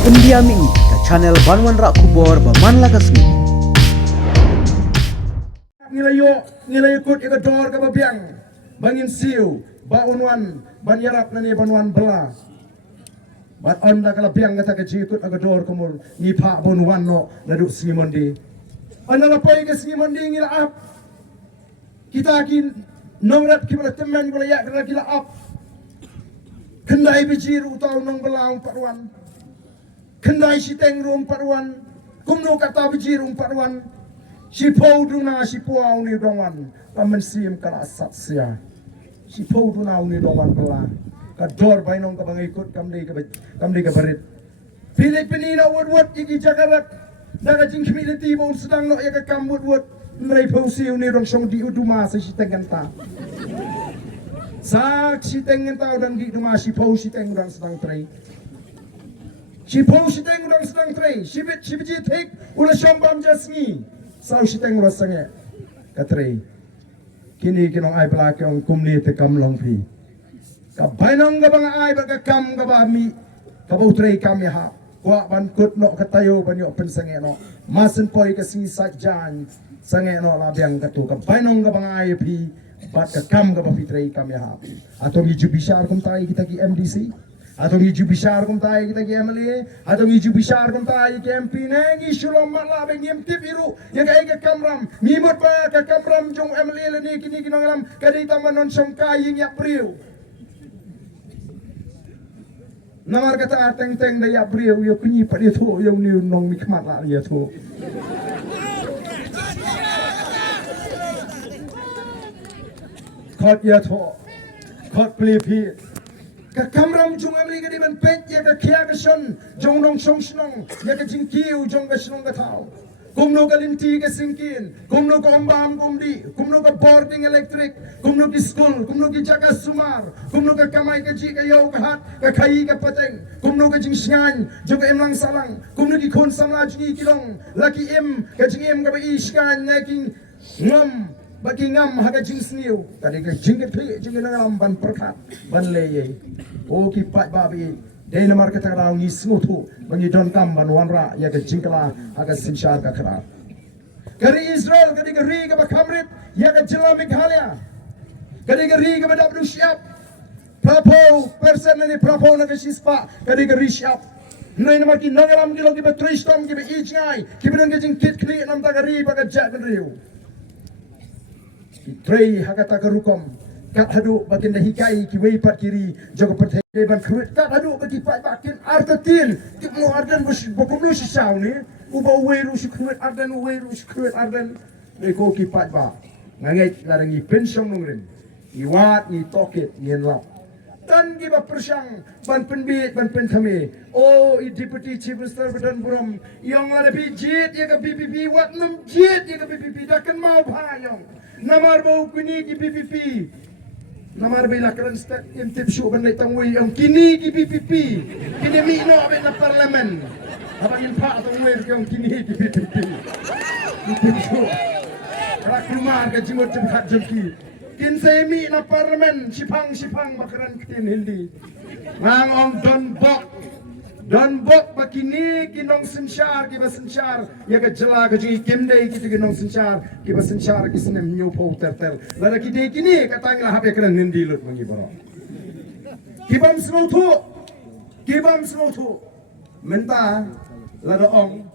Pendiami ke channel Banwan Rak Kubor Baman Lakasmi. Ngilayo kut ika dor ka babiang bangin siu ba unwan ban yarap na ni banwan bela bat onda kala biang kata ka jikut aga dor kumul ni pa bonwan no nadu singi mondi anala pay ka singi mondi ngila ap kita kin nongrat kibala temen kala ya kala kila ap kendai bijiru utaw nong bela parwan kendai siteng rum parwan kumno kata bijiru parwan si pau duna si puau ni dongan pamen sim kala asat sia si pau duna ni dongan bela ka dor bainong ka bangikut kamdi ka barit pilih penina wot iki jagarak daga jing community mo sedang no ya ka kamut wot nai pau siu ni dong song di uduma sa si tenganta sak si tenganta dan di uduma si pau si teng udang sedang tray si pau si teng udang sedang tray si biji tek ula shambam jasmi sau si teng ura sange ka tray kini kinong ai pelake ong kumni te kam long pi ka bainong ga bang ai ba ka kam ga ba mi ka bau tray kam ya ha wa ban kut no ka tayo ban yo pen sange no masen poi ka si sa jan sange no la biang ka tu ka bainong ga bang ai pi ba ka kam ga ba pi tray kam ya ha atau mi jubishar kum tai kita ki MDC atau mi jubishar kum tai kita ki MLA atau mi jubishar kum tai ki MP ne gi shulom mala be ngem tip iru ya ga ga kamram mi mot ba ka kamram jong MLA le ni kini kinong ka di taman non som kai ing ya priu namar kata teng da ya priu yo kunyi pa dia tho yo ni nong mi khmat la ya tho khot ya tho khot pli pi ka kamram jung amli ga di ban pet ya ka khia ka shon jong nong song snong ya ka jing kiu jong ka snong ka thau kumno ka linti ka singkin kumno ka ombam kumdi kumno ka boarding electric kumno ki school kumno ki jaga sumar kumno ka kamai ka ji ka yo ka hat ka khai ka pateng kumno ka jing sngan jong ka emlang salang kumno ki khon samla jingi kilong laki em ka jing em ka ba iskan naking ngom bagi ngam haga jing sniu tadi ka jing ke jing ngam ban perkat ban leye o ki pat babi dei namar kata raw ni smutu bangi don kam ban wanra ya ka jing kala haga sinshar ka khara kari Israel kadi ka ri ka ba kamrit ya ka jila Meghalaya kadi ka ri ka ba dabru siap prapo person ni prapo na ka sispa kadi ka ri siap Nai namar ki nangaram ki logi ba tristom ki ba ijngai ki ba nang jing kit kli nam ta ka ri ba ka jat ban riu Trei hakata karukom kat hadu bakin dah hikai ki wei pat kiri jaga perthai ban kruit kat hadu bagi pat bakin artatin ki mo ardan bokumlu si saw ni uba wei ru si kruit ardan wei ru si kruit ardan ni ko ki pat ba ngangai larangi pensong nungrin i wat ni tokit ni lap tan ki ba persang ban penbit ban penthame o i deputy chief minister badan buram yang ada bijit ya ka BPP wat num jit ya ka BPP dakan mau phayong namar bau kini ki BPP namar bila kran stak imtip syu ban tang wei ang kini ki BPP kini mi no ben na parlimen apa impa tang wei ki ang kini ki BPP imtip syu rak rumah ka jimot jemhat jemki kin se mi na parlimen sipang bakaran kitin hindi ngang ong Don bok bakini kinong sensyar kiba sensyar ya ka jela ka jingi kemdei kita kinong sensyar kiba sensyar kisnem new po tertel lada kide kini katang la hape kran hindi lut mangi baro kibam snotu menta lada ong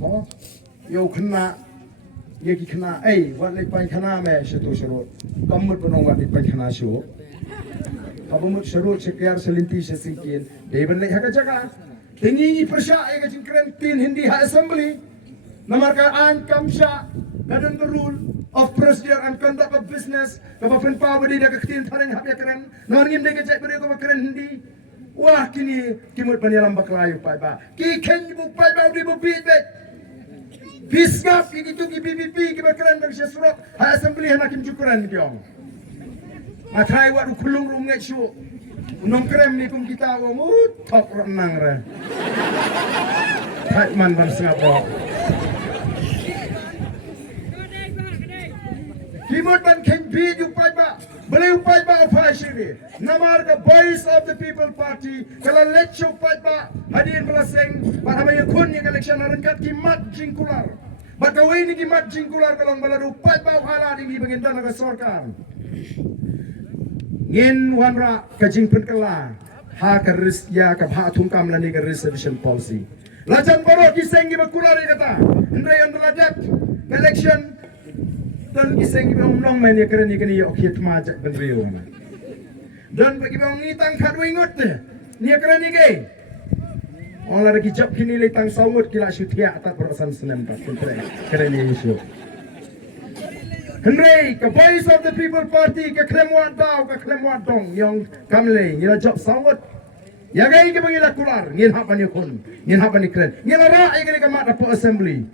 mo yo khna ye ki khna wat le pai khna me shetu shurut kamut banong wat le pai khna shu kabumut shurut sekiar selinti sesingkin deban le haka jaga tingi persya ya jingkren tin hindi ha assembly namar ka an kamsha gadan the rule of procedure and conduct of business kabafen pawadi da tin thareng ha kren nangim de ka jai bere ko kren hindi wah kini kimut panialam baklayu pai ba ki ken bu pai ba di bu bit be bisgap ki gitu ki BPP ki bakran bang surat ha assembly hana kim jukuran kyong mathai wa kulung rum ngai shu nong krem ni kum kita wo mut thok renang ra thai man ban singapore kimut ban ken bi ju pai ba Beliau fight ba apa sini? Namar the Voice of the People Party. Kalau lecture fight ba hadirin belaseng. Para mayakun yang election narenkat kimat jingkular. Bakawai ni kimat jingkular kalau baladu fight ba hala di bagintan naga sorkar. Ngin wanra kajing penkala. Ha keris ya ke ha tungkam lani ke reservation policy. Lajan baru kiseng giba kulari kata. Hendai andalajat election dan kiseng giba umnong main ya kerani kini ya okhit majak benrio. Dan bagi bang ngitang kadwa ingot ni kerani ke. Olah lagi jap kini letang sawut kila syutia atat perasan senam tak kerani isu. Hendai ke Voice of the People Party ke Klemwat Dau ke Klemwat Dong yang kamle ngila jap sawut. Ya gay ke bangila kular ngin hapan yakun ngin hapan ikren ngila ra ay kini kamat apa assembly